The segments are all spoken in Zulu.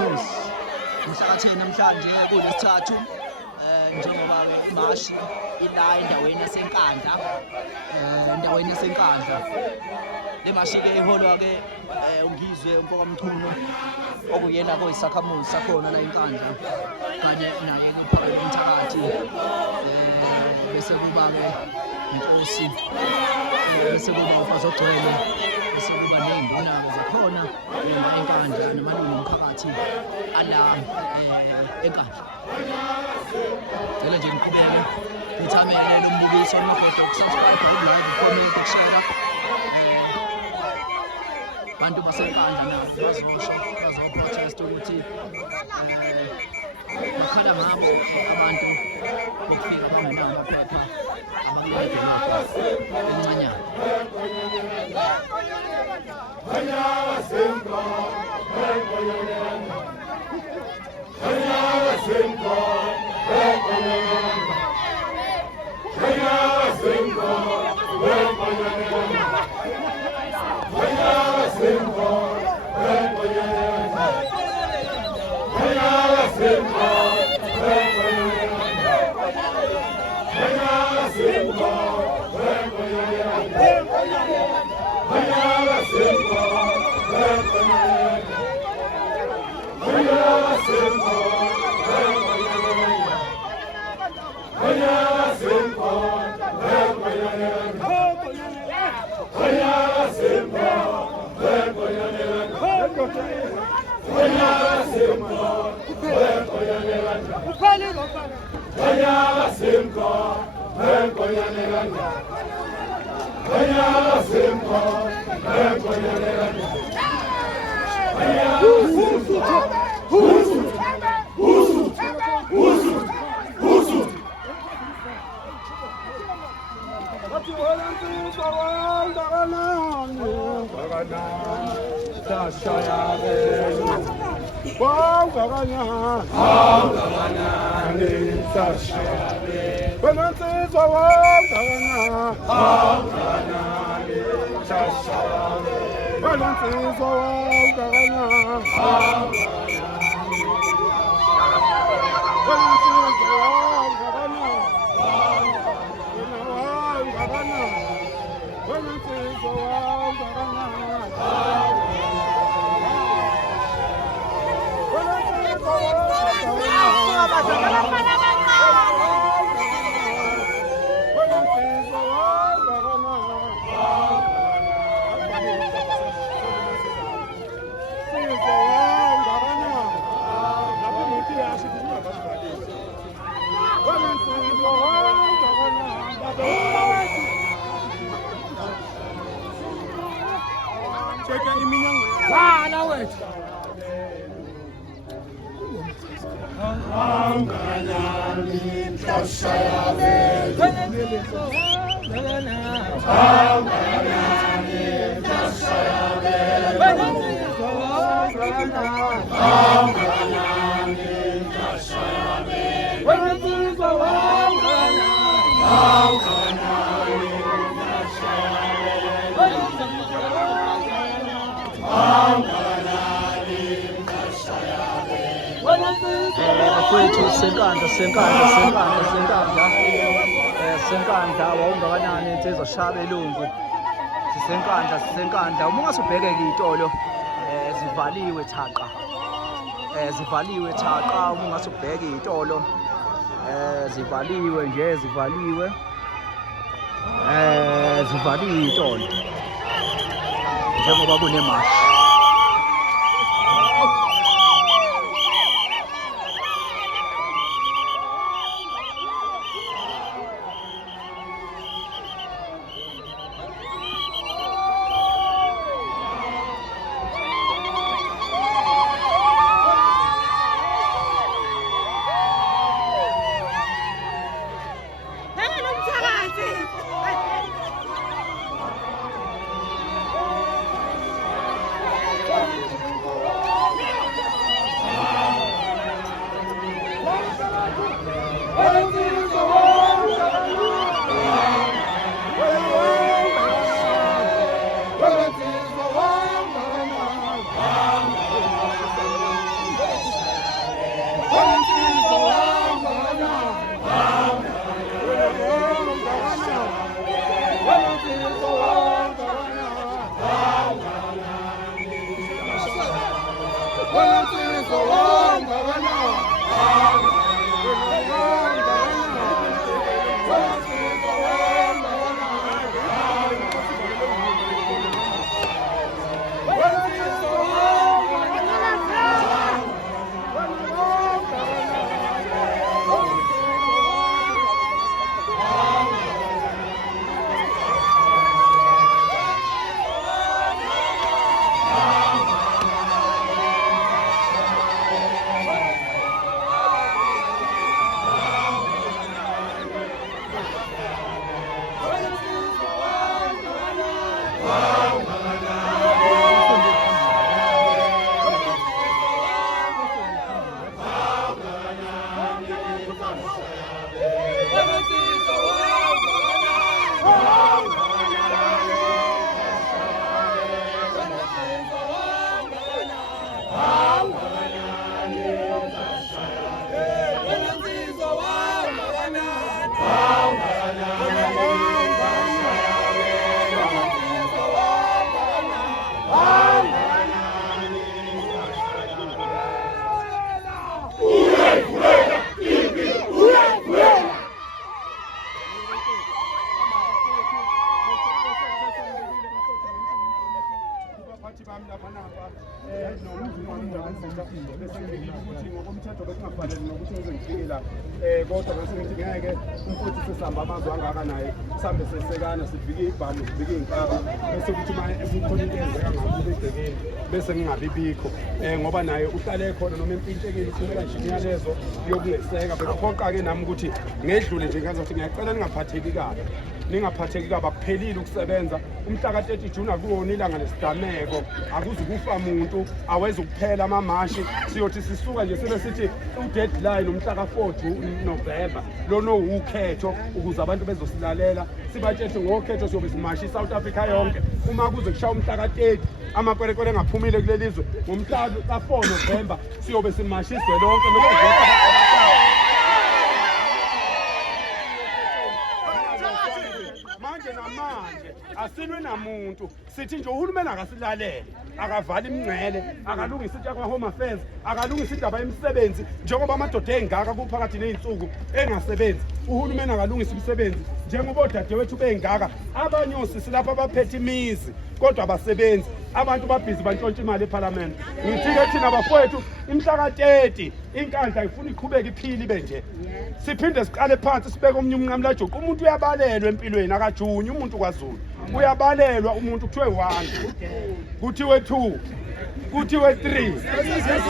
News mhla 10 namhlanje kulesithathu njengoba imashi ila endaweni yasenkandla le mashi ke iholwa ke ungizwe umfoka Mchunu okuyena koyisakhamuzi sakhona la enkandla kanye naye ke phakathi umthakathi bese kuba ke inkosi bese kuba ufazogcwele bese kuba ney'nduna zakhona la enkandla namalungu omphakathi ala enkandla. Ngicela nje niqhubeke nithamele lo mbukiso nokhohle ukusubscribe ku-live comment ukushare abantu basenkandla nabo bazoprotest ukuthi bakhala ngabo abantu bokufika bangenawo amaphepha abakuleyidolobha encanyana. Senkandla wawungakanani insizwa shaba elungu sisenkandla uma ungasubheke-ke iy'tolo zivaliwe thaqa uma ungasubheke iy'tolo zivaliwe iy'tolo njengoba kunemashi. ngicabangile ukuthi ngokomthetho bekungafanele nokuthi ngizengifike la kodwa bese ngithi ngeke umfowethu sesihamba amazwe angaka naye sihambe sesekana sivike ibhamu sivike iy'nkaba bese kuthi uma kukhona into eyenzeka ngakubo ebhekeni bese ngingabi bikho ngoba naye uhlale khona noma empintshekile uthumela nje imiyalezo yokungeseka bekuphoqa-ke nami ukuthi ngedlule nje ngazothi ngiyacela ningaphatheki kabi akuphelile ukusebenza umhla ka-30 June akuwona ilanga lesigameko akuze kufa muntu aweze ukuphela amamashi siyothi sisuka nje sibe sithi u-deadline umhla ka-4 November lona ukhetho ukuze abantu bezosilalela sibatshetshe ngokhetho siyobe simashi i-South Africa yonke uma kuze kushaya umhla ka-30 amakwerekwere engaphumile kuleli zwe ngomhla ka-4 November siyobe simashizwe lonke manje asilwe namuntu sithi nje uhulumeni akasilalele akavala imingcele akalungisa into yakwa-Home Affairs akalungisa indaba yemisebenzi njengoba amadoda engaka kuphakathi ney'nsuku engasebenzi uhulumeni akalungisa imisebenzi njengoba odadewethu bengaka abanye osisi lapho abaphethe imizi kodwa abasebenzi abantu babhizi bantshontsha imali eParliament ngithi-ke thina bafowethu imhla ka-30 inkandla ifuna iqhubeka iphile ibe nje siphinde siqale phansi sibeke omnye umnqamlajuqu umuntu uyabalelwa empilweni akajunyi umuntu kwaZulu uyabalelwa umuntu kuthiwe 1 kuthiwe 2 kuthiwe 3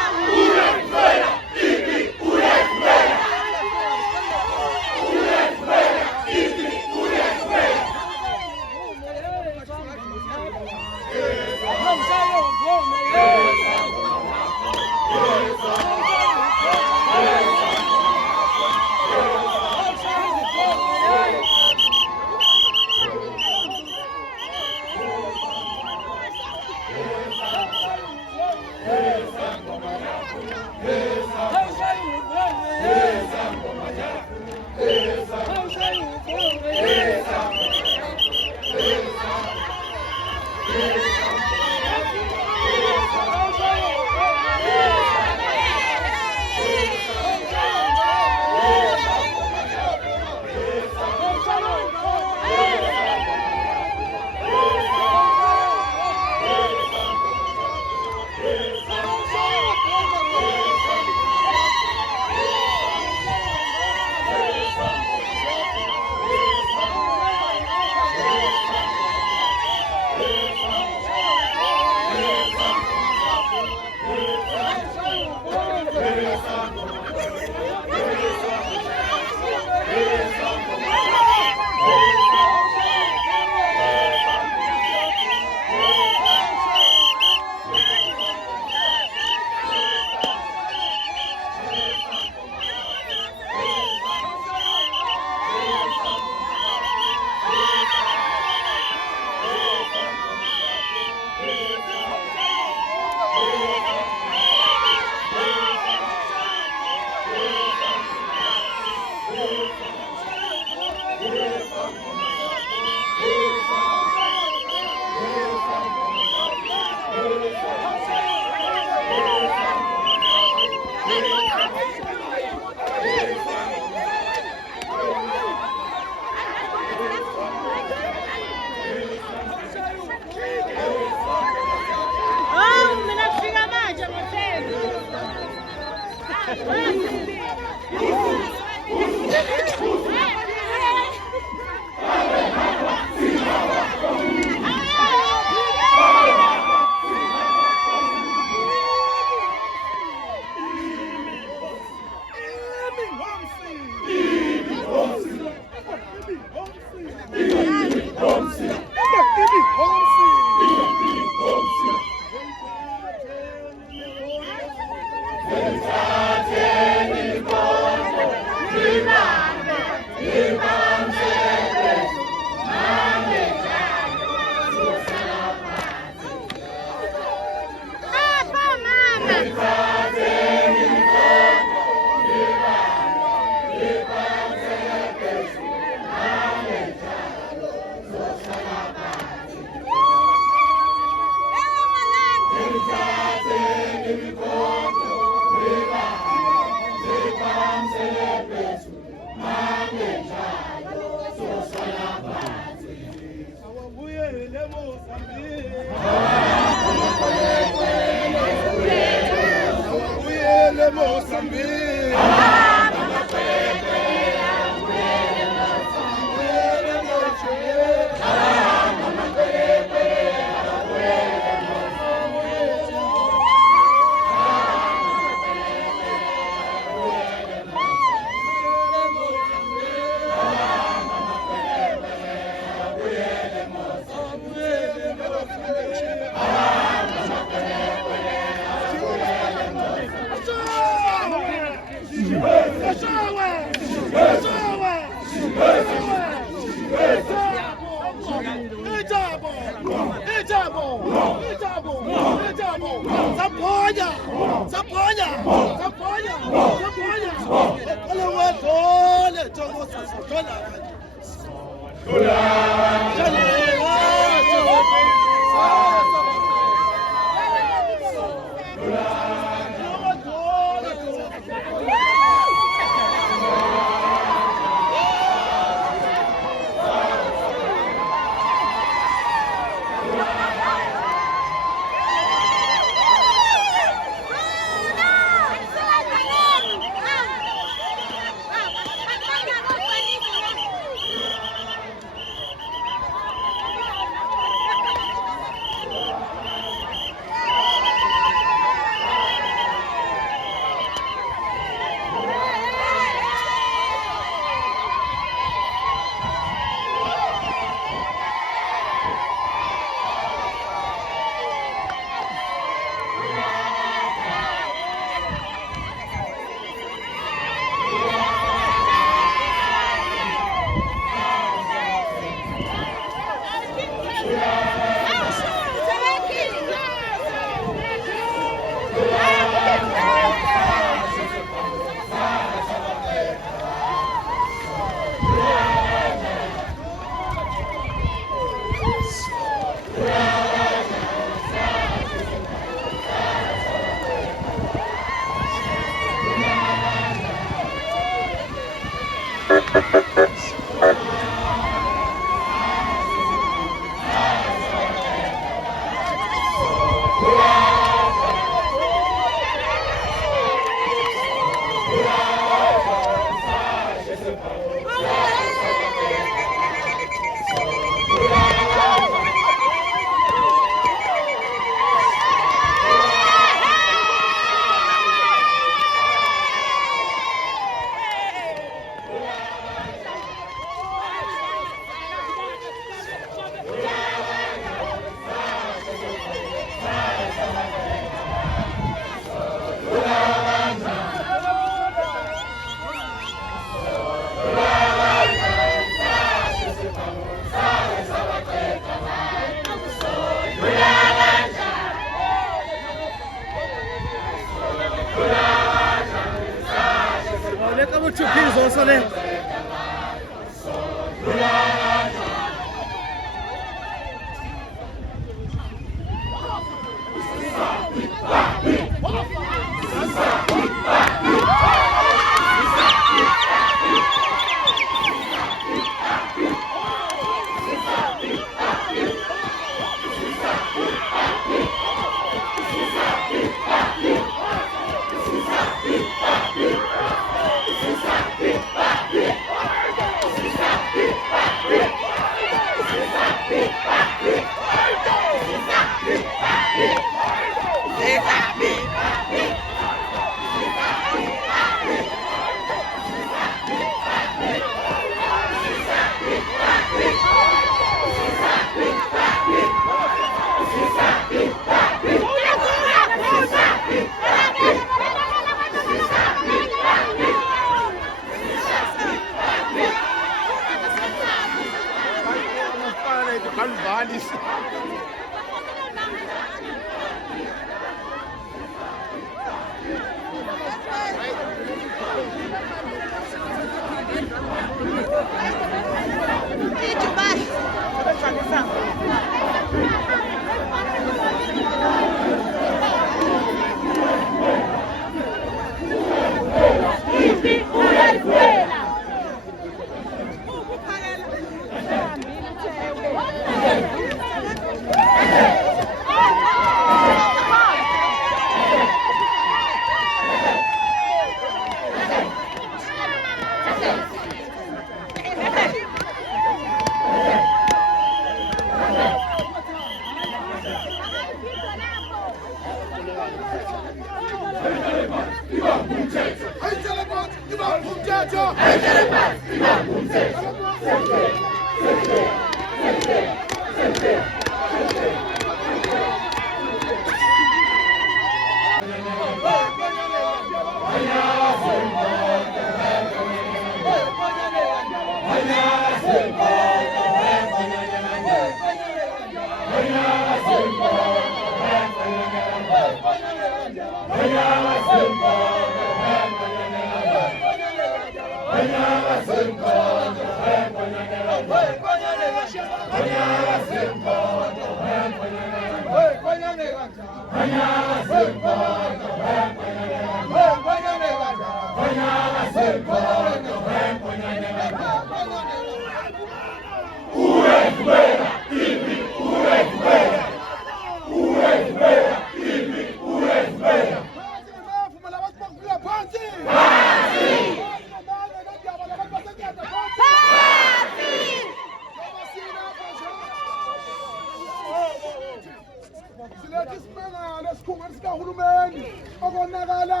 Siletha isimangalo esikhungweni sikahulumeni okonakala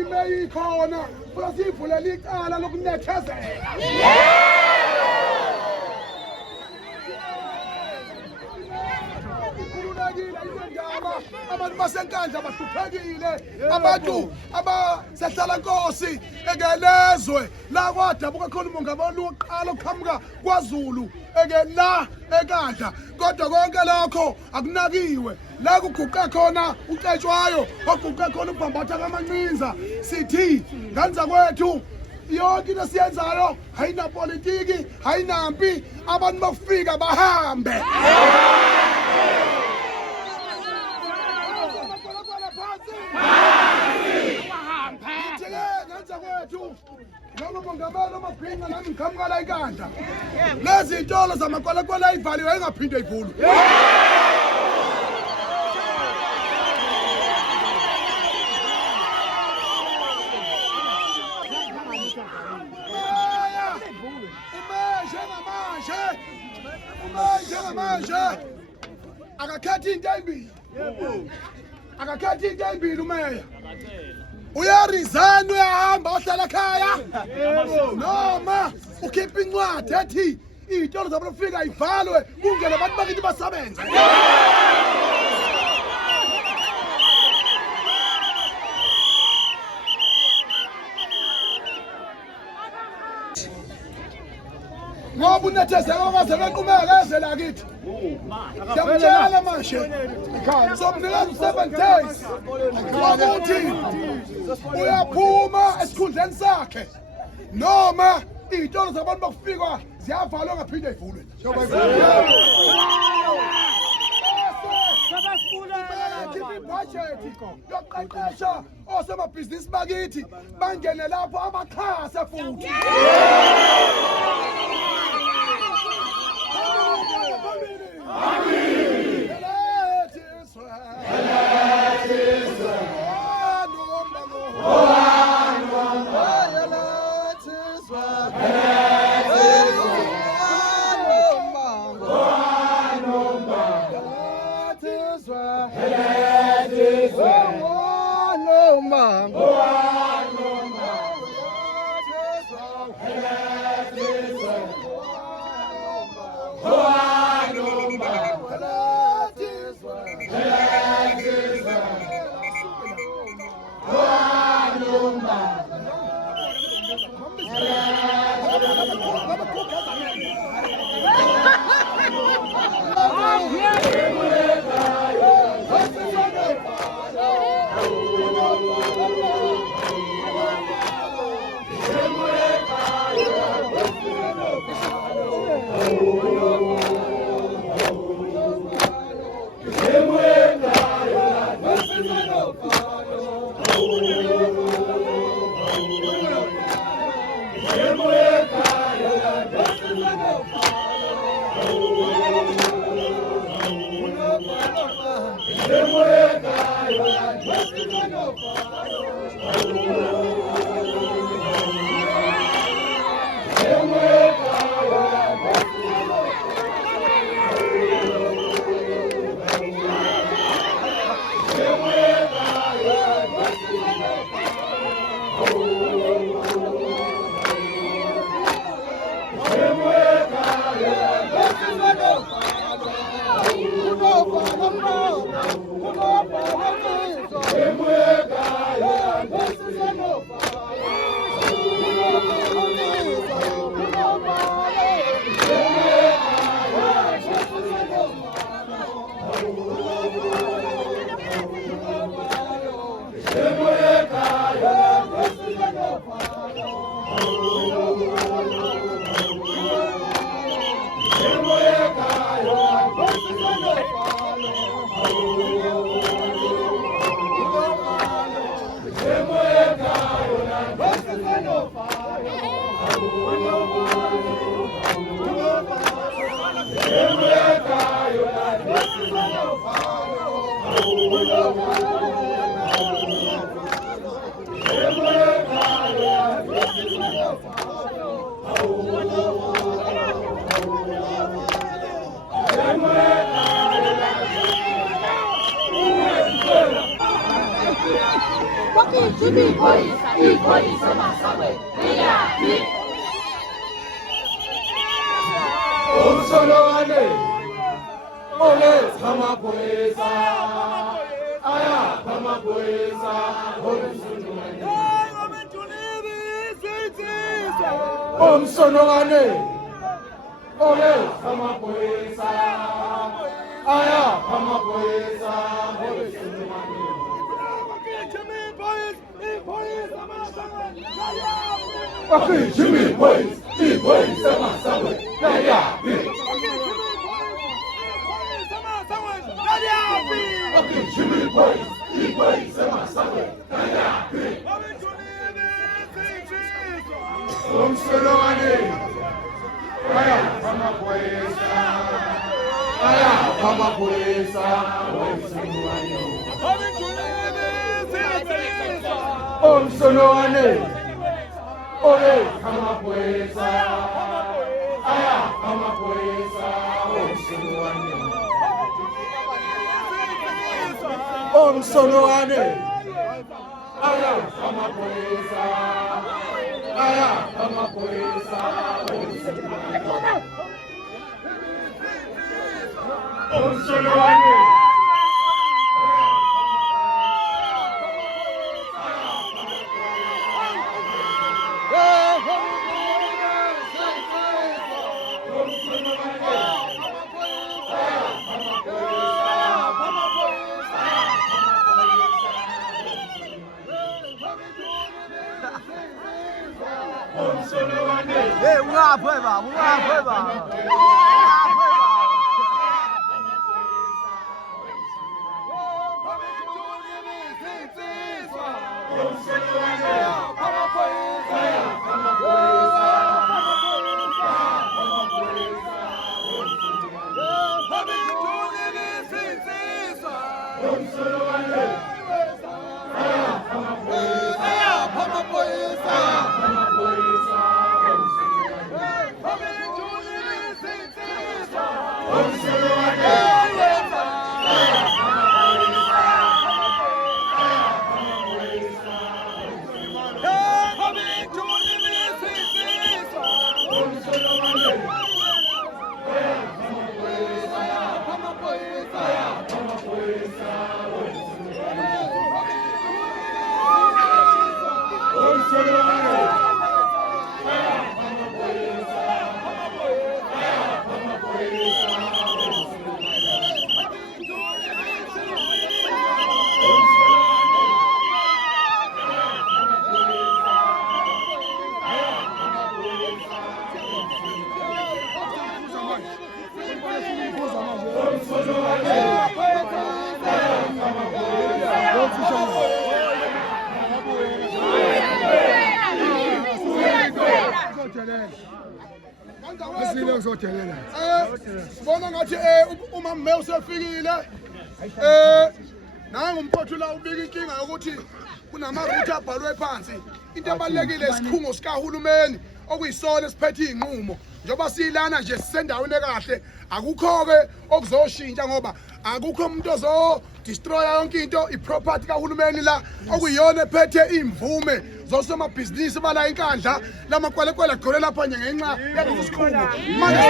imeyi ikhona futhi sivulela icala lokunethezela. Ikhululekile indaba abantu basenkandla bahluphekile abantu abasehlala Nkosi ekelezwe la kwadabuka khona umongameli wokuqala oqhamuka kwaZulu la enkandla kodwa konke lokho akunakiwe la kuguqa khona uCetshwayo oguqa khona ubhambatha kaMancinza sithi nganza kwethu yonke into siyenzayo hayina politiki hayinampi abantu bafika bahambe. Nganza kwethu noma mongameli omabhinqa nami ngiqhamuka la enkandla lezi ntolo zamakwalakwala ayivaliwe engaphinde ivulwe. Njengamanje akakhethi into eyimbili akakhethi into eyimbili umeya uyaresign uyahamba ohlala ekhaya noma ukhipha incwadi ethi iy'tolo zabantu fika ivalwe kungene abantu bakithi basebenze. Ngoba unethezeka kwaze beqhubeka eze lakithi. Ngiyamtshela manje somnikeza 7 days ukuthi uyaphuma esikhundleni sakhe noma iy'tolo zabantu bakufika ziyavalwa ngaphinde ivulwe. Ibhajethi yokuqeqesha osomabhizinisi bakithi bangene lapho abaxhase futhi. Sibona ngathi uma mme usefikile nangu umphathi la ubika inkinga yokuthi kunamarutha abhalwe phansi into ebalekile isikhungo sikahulumeni okuyisona esiphethe inqumo njoba silana nje sisendaweni ekahle akukho ke okuzoshintsha ngoba akukho umuntu ozo destroy yonke into iproperty kahulumeni la okuyiyona ephethe imvume zosomabhizinisi bala inkandla lamakwelekwele agcole lapha nje ngenxa yalesi sikhungo manje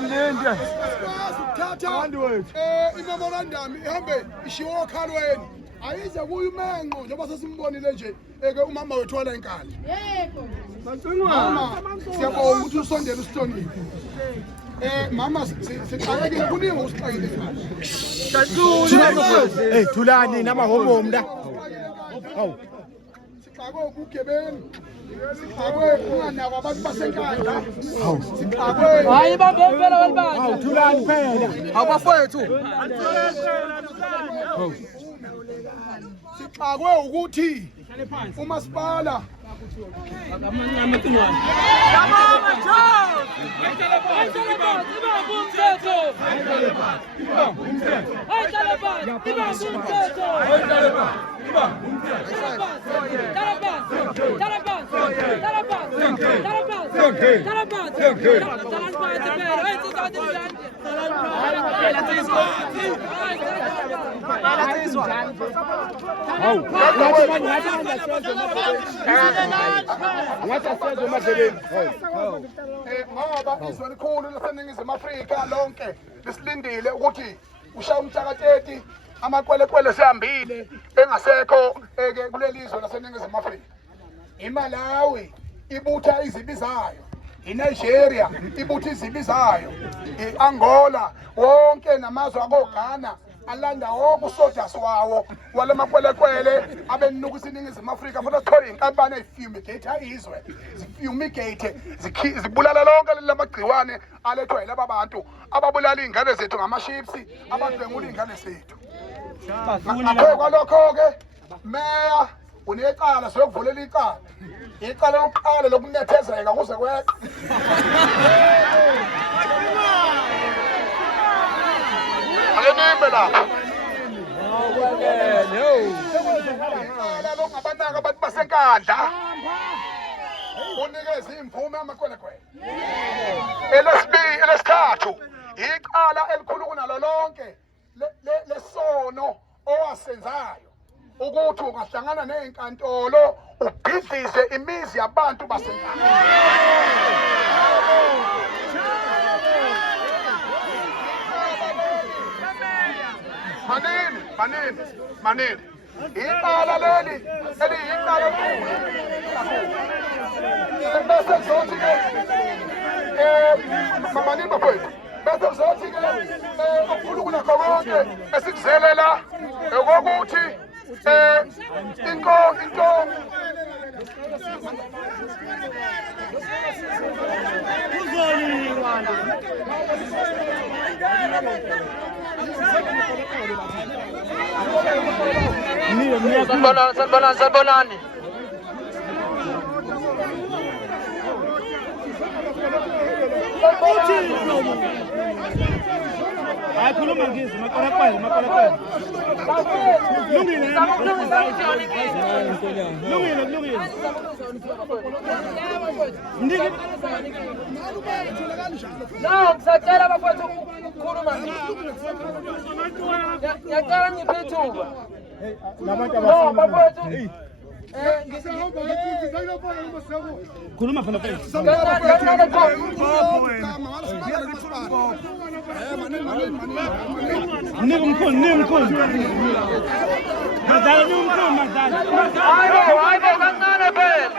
Linda. Imemorandum ihambe ishiwo okhalweni ayize kuyo umenqo njengoba sesimbonile nje umama wethu wala inkala yebo mama siyabonga ukuthi usondele usihlonile mama siqalekile kuningi usixakile Thulani nama homo mla. Hawu. Sixako ukugebengu unganakwa abantu basenkandla. Sixakwe. Hayi bambe impela walibandla. Thulani phela. Abafowethu. Sixakwe ukuthi umasipala ngoba izwe likhulu laseNingizimu Afrika lonke lisilindile ukuthi ushaya umthakateti amakwelekwele sehambile engasekho kuleli izwe laseNingizimu Afrika. iMalawi ibutha izibi zayo, iNigeria ibutha izibi zayo, iAngola wonke namazwe akoGhana alanda wonke usodasi wawo wale makwelekwele abenuka iNingizimu Afrika futhi athole inkampani ezifumigate izwe zifumigate zibulala lonke lamagciwane alethwa yilaba bantu ababulala izingane zethu ngamaships abadlengula izingane zethu. Ngakho kwalokho-ke meya unecala sokuvulela icala. Icala lokuqala lokunethezeka kuze kweqe. Akenimbe lapho. Icala lokungabanaka abantu basenkandla. Unikeza imvume amakwelekwele. Elesithathu, icala elikhulu kunalo lonke lesono owasenzayo ukuthi ungahlangana nezinkantolo ubhidlize imizi yabantu basenkandla. Manini icala leli eliyicala bese kuzothi-ke manini bafowethu bese kuzothi-ke okukhulu kunakho konke esikuzelela okokuthi into Sanibonani. Khuluma ngizwe makorakwele. Lungile. No, ngisacela bafowethu ukukhuluma. Ngiyacela ngiphe ithuba. No, bafowethu. Khuluma khona phela. Nimkhulu. Madala. Hayibo kancane phela.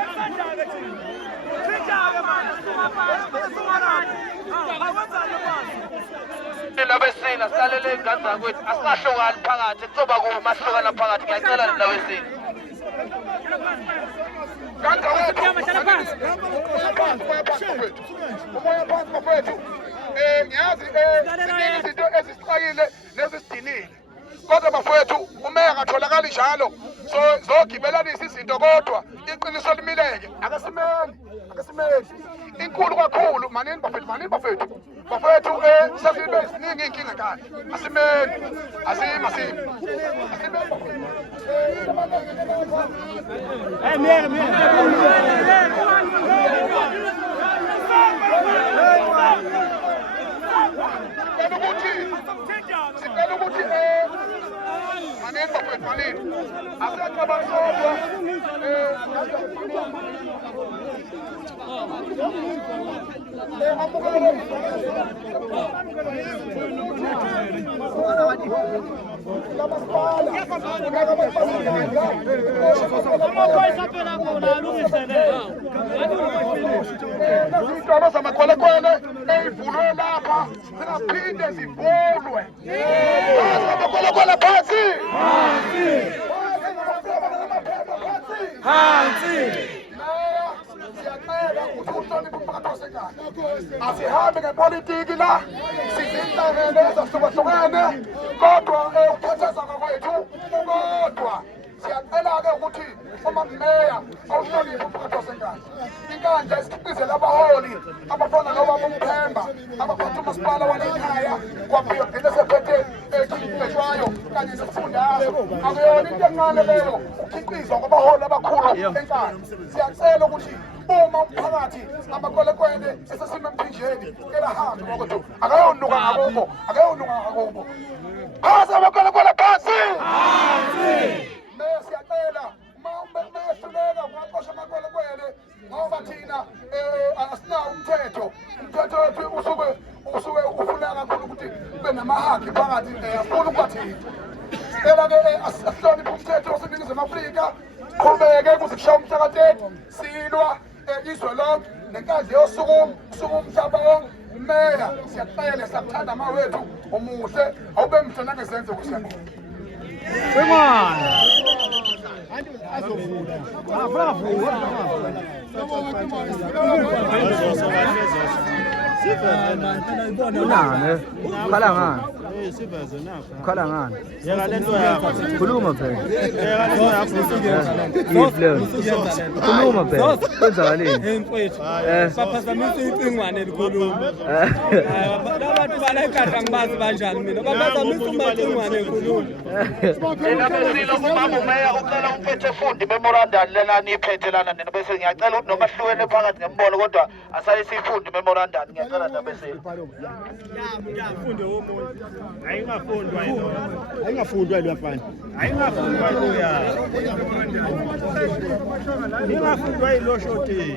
Labesina silalele ingane zakwethu asikahlokani phakathi kuzoba kumahlokana phakathi ngiyacela labesina. Umoya phansi bafowethu. Ngiyazi izinto ezisixakile nezisidinile. Kodwa bafowethu umeya akatholakali njalo. So zogibelelisa izinto kodwa iqiniso limileke. Akasimeni. Inkulu kakhulu manini bafowethu. Bafowethu sesibe ziningi inkinga kanje. Asimeni. Asimeni. Sicela ukuthi manini bafowethu asiyacabanga sodwa izitolo zamakwelekwele ey'vulwe lapha zingaphinde zivulwe. Amakwelekwele phansi. Phansi. politiki la sizinhlangene ezahlukahlukene kodwa ukukhathazana kwethu ukodwa siyacela-ke ukuthi uma meya awuhloniphe umphakathi wasenkandla inkandla isikhiqizele abaholi abafana nobaba uMphemba abaphatha umasipala walekhaya kwaphinda sephethe eshwayo kanye nesifundazwe akuyona into encane leyo ukukhiqizwa kwabaholi abakhulu enkandla siyacela ukuthi uma umphakathi amakwelekwele esesime emphinjeni elahambe ngokuthi akayonduka ngakubo phasi amakwelekwele phasi siyacela mehluleka kungaxosha amakwelekwele ngoba thina asinawo umthetho wethu usuke ufuna kakhulu ukuthi kube namahaki phakathi afuna ukwathina sicela-ke asihloniphe umthetho waseNingizimu Afrika qhubeke kuze kushaye umhlaka 30 silwa izwe lonke nenkandla yosuku umhlaba wonke umeya siyacela siyakuthanda amawethu omuhle awube mhle nangezenzo kusekhona Khala ngani? Khuluma phela. Khuluma phela. Kwenzakaleni? Baphazamisa icingwane elikhuluma. Abantu balayikada ngibazi kanjani mina. Baphazamisa umacingwane elikhuluma. Mina besilo umama umeya ucela umphethe fundi memorandum lena niphethe lana nina bese ngiyacela ukuthi noma hlukene phakathi ngembolo kodwa asale sifundi memorandum ngiyacela nina bese Ifunde womuntu. Ayingafundwa lo mfana. Ayingafundwa lo ya. Ingafundwa ilo shoti.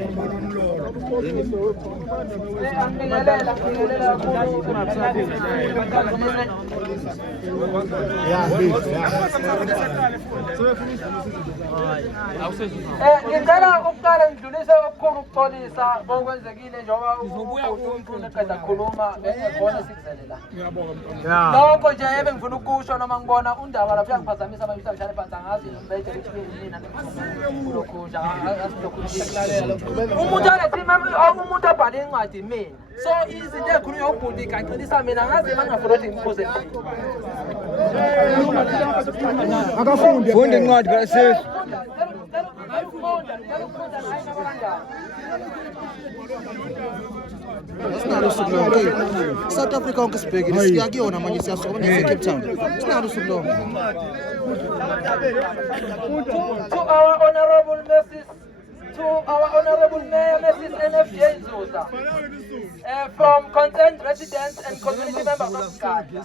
Ngicela ukuqala ngidlulise okukhulu ukuxolisa okwenzekile njengoba umuntu eqeda khuluma ekhona sikuzelela. Lokho nje ebengifuna ukusho noma ngibona undaba lapha yangiphazamisa abamisa bishane phansi angazi nombethe ukuthi mina lokho nje umuntu umuntu abhale incwadi mina so izinto ezikhulunywa ubhuti agcinisa mina ngazi mangafuna ukuthi ngimbuze Akafunde incwadi kaSesu. Sinalo usuku lonke. South Africa onke sibhekile siya kuyona manje siyasuka manje Cape Town. Sinalo usuku lonke. To our honorable Mayor, Mrs. NFJ Nzuza, from concerned residents and community members of Skandla.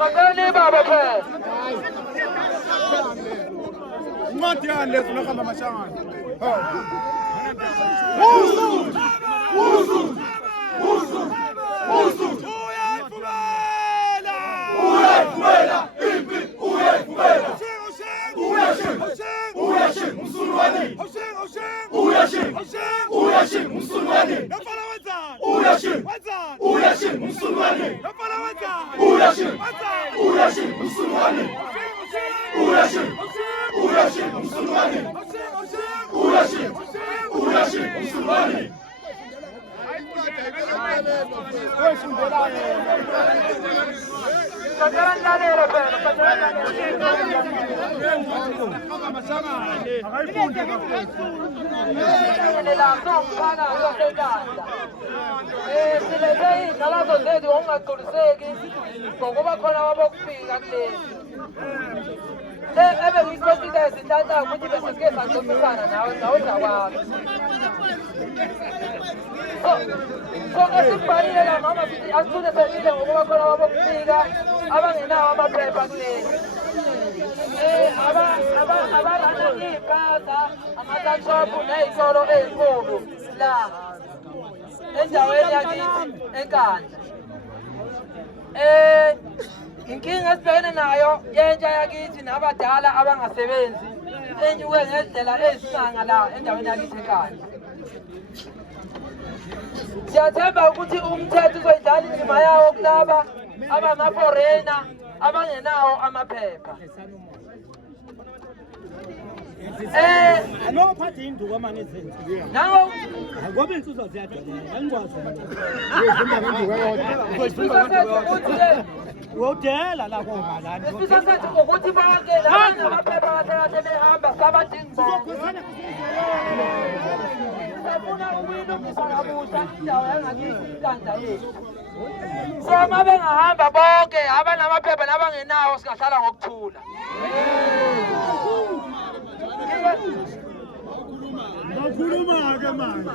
Sakani baba phela. Incwadi yale lezo lahamba mashangana. Uyayivumela impi uyayivumela. Uyashing umsulwane. Uyashing umsulwane. Uyashing umsulwane. Uyashing umsulwane. Uyashing umsulwane. Umsulwane. ngokuba khona wabokufika kuleli ebe ngikhohlile izinhlanhla ukuthi bese sike sancomisana nawe zakwami so esibhalile la mama sithi asithule sethile ngokuba khona wabokufika abangenawo amaphepha kuleli abalanda iy'pata amatashophu ney'tolo ey'nkulu la endaweni yakithi enkandla inkinga esibhekene nayo yentsha yakithi nabadala abangasebenzi enyuke ngendlela eyisimanga la endaweni yakithi ekhaya. Siyathemba ukuthi umthetho uzoyidlala indima yawo kulaba abama-foreigner abangenawo amaphepha. Anophatha induku amanezeni. Nawo Ngoba insizwa ziyadala. Angikwazi. Udela la komalani. isifisa sethu ukuthi bonke laba namaphepha kahle behamba sabadingi bonke. Sifuna ukuyilungisa kabusha indawo yangakithi inhlanhla yethu. So uma bengahamba bonke abanamaphepha nabangenawo singahlala ngokuthula. Bakhuluma ke manje.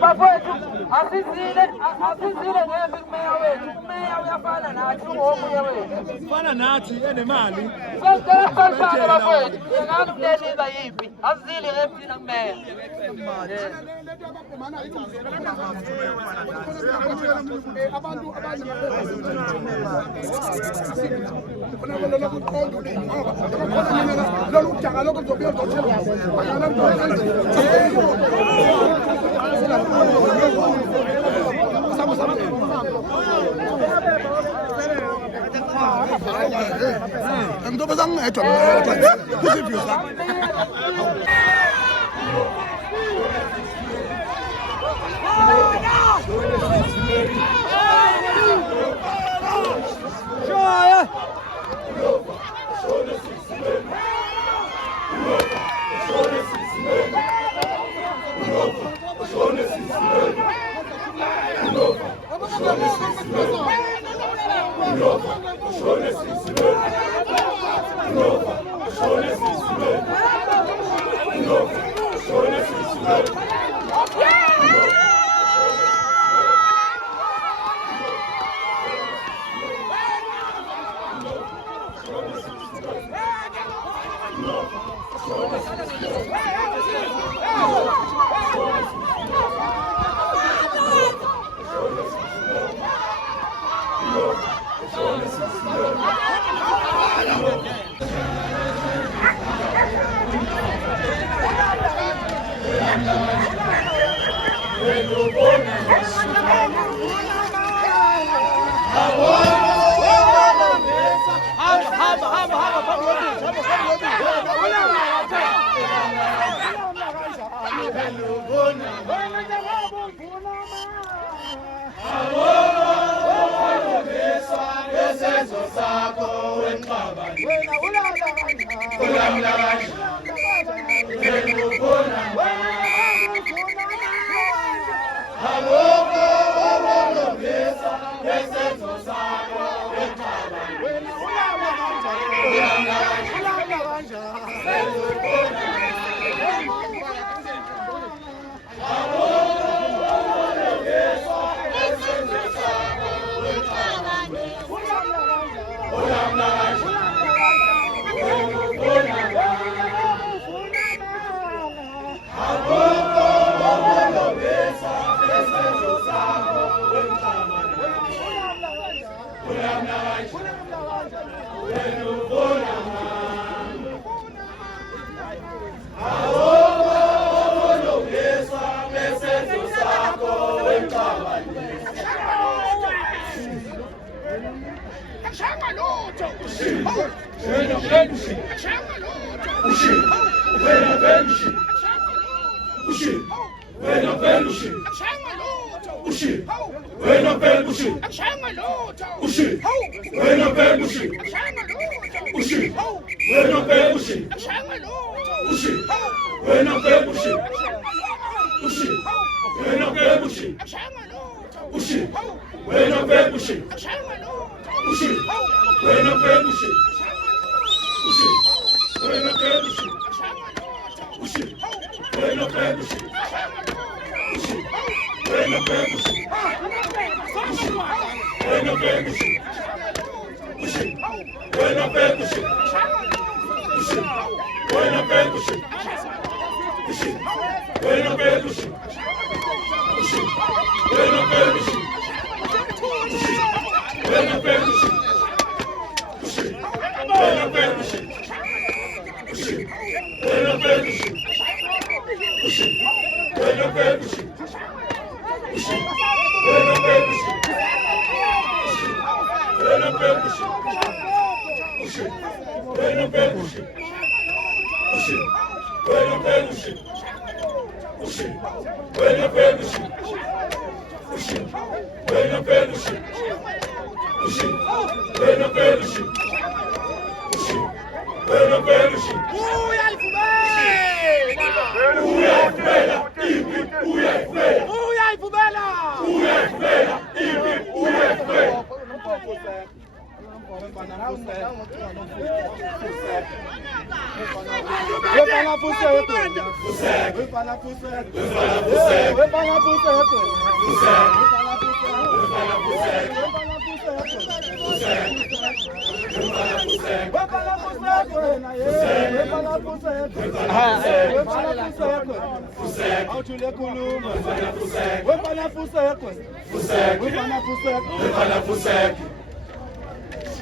Bafowethu, asizile ngembi kumeya wethu. Umeya uyafana nathi, ungomunye wethu. Fana nathi enemali. Sesicela siqalisane bafowethu, ngani kuleliza yiphi? Asizile ngembi thina kumeya. Abantu lolu jaga lokho kuzobuya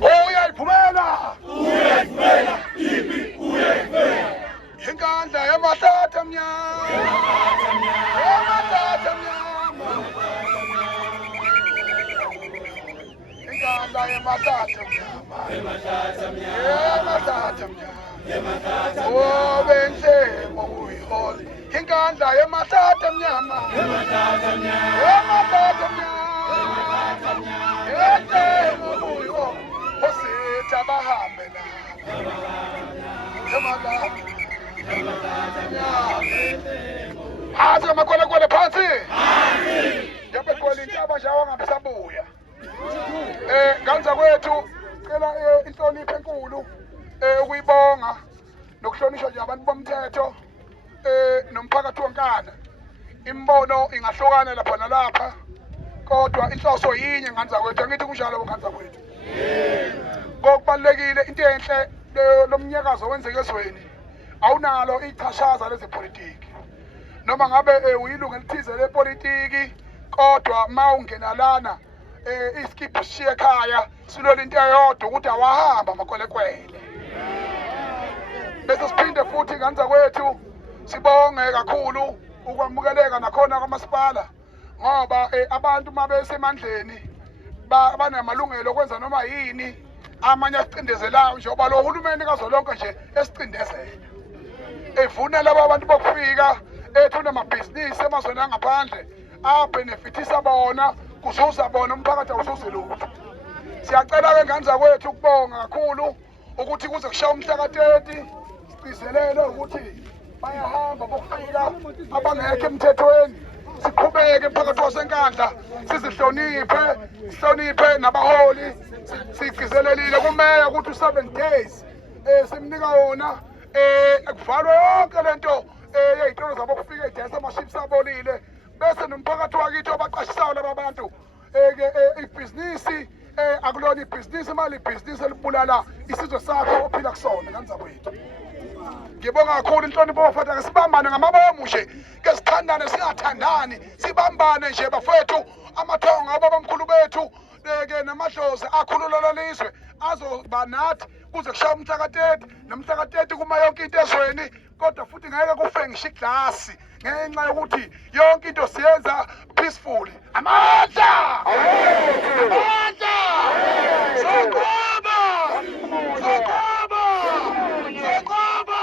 Uyayiphumela inkandla yamathatha mnyama inkandla yamathatha mnyama obenhle ngokuyihole inkandla yamathatha mnyama ositha bahambe phansi amakwelekwele phansi yabekwela intaba nje awangabisabuya nganza kwethu cela inhlonipho enkulu ukuyibonga nokuhlonishwa nje abantu bomthetho nomphakathi wonkana. Imbono ingahlukana lapha nalapha kodwa inhloso yinye nganza kwethu, angithi kunjalo nganza kwethu. Kokubalekile into enhle lomnyakazo wenzeke ezweni awunalo ichashaza lezepolitiki noma ngabe uyilungu elithize lepolitiki, kodwa mawungena lana iskiphu sishiye ekhaya silola into eyodwa ukuthi awahamba amakwelekwele. Bese siphinde futhi nganza kwethu sibonge kakhulu ukwamukeleka nakhona kwamasipala ngoba abantu mabesemandleni banamalungelo okwenza noma yini amanye asicindezelayo njengoba lo hulumeni kazolonke nje esicindezela evuna laba abantu bokufika ethuna amabhizinisi emazweni angaphandle abhenefithisa bona kuzuza bona umphakathi awuzuzi lutho. Siyacela-ke nganza kwethu ukubonga kakhulu ukuthi kuze kushaya umhlaka-30 siqizelele ukuthi bayahamba bokufika abangekho emthethweni. Siqhubeke emphakathi wasenkandla sihloniphe nabaholi. Sigcizelelile kumeya ukuthi u7 days simnika wona kuvalwe yonke lento yey'tolo zabo kufika idayisa amaships abolile bese nomphakathi wakithi obaqashisayo laba bantu ibhizinisi akulona ibhizinisi imali ibhizinisi elibulala isizwe sakho ophila kusona nganza kwethu. Ngibonga kakhulu inhlonipho bafana ke sibambane ngamabomu nje ke sithandane singathandani sibambane nje bafethu amathongo ababamkhulu bethu ke namadlozi akhulula lelizwe azoba nathi kuze kushaya umhlaka-30 nomhlaka-30 kuma yonke into ezweni, kodwa futhi ngeke kufe ngisho iglasi ngenxa yokuthi yonke into siyenza peacefully. Amandla! Amandla! Soqoba! Soqoba! Soqoba!